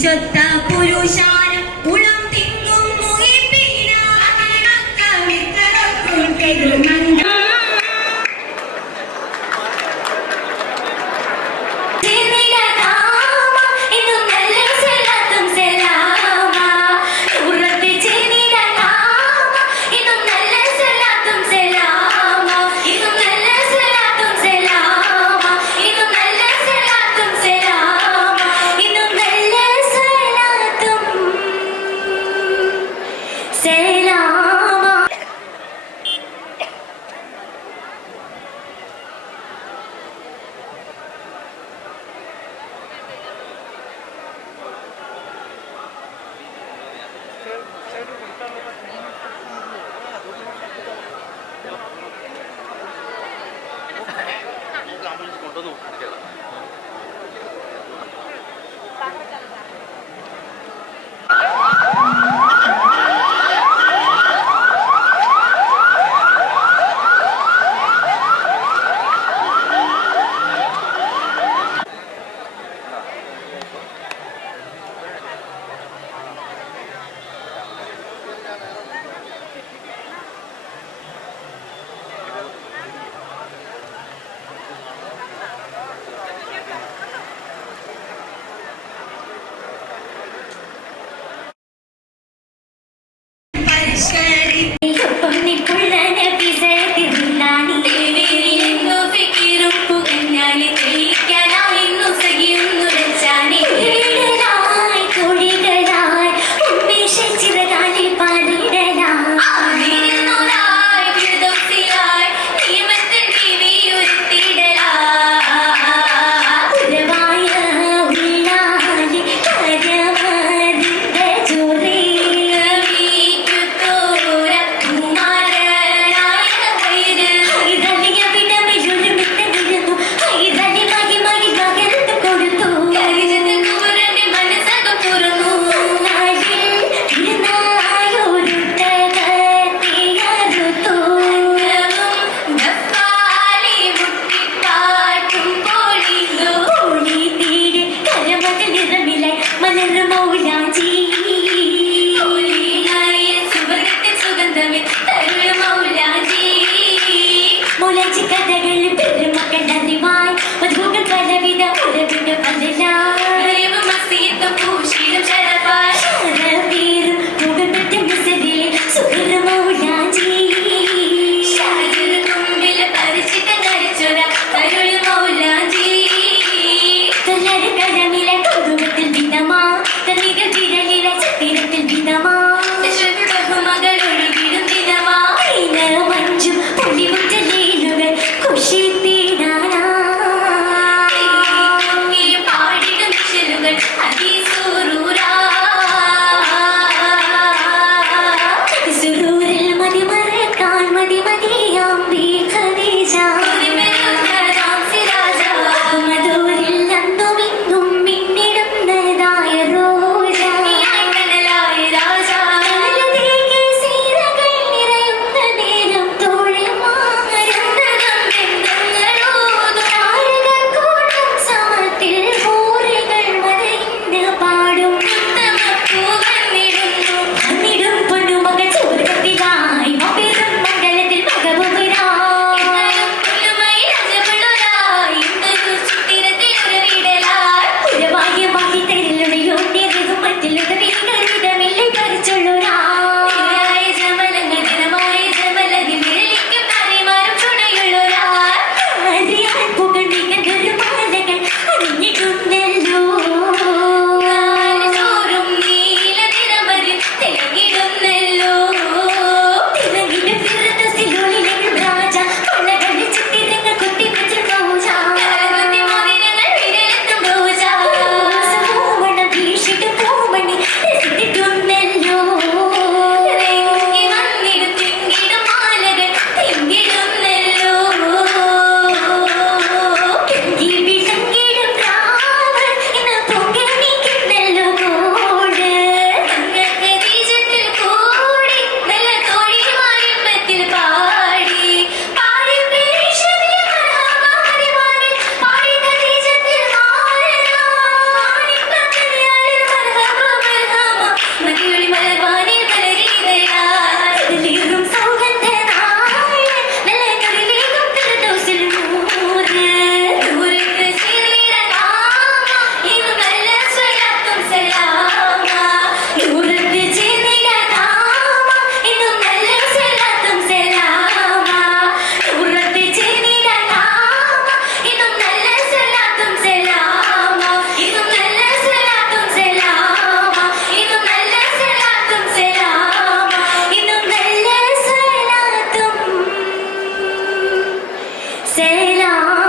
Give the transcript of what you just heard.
വിശുദ്ധ ഉളം തിങ്ങും 都这么快了。Stay long.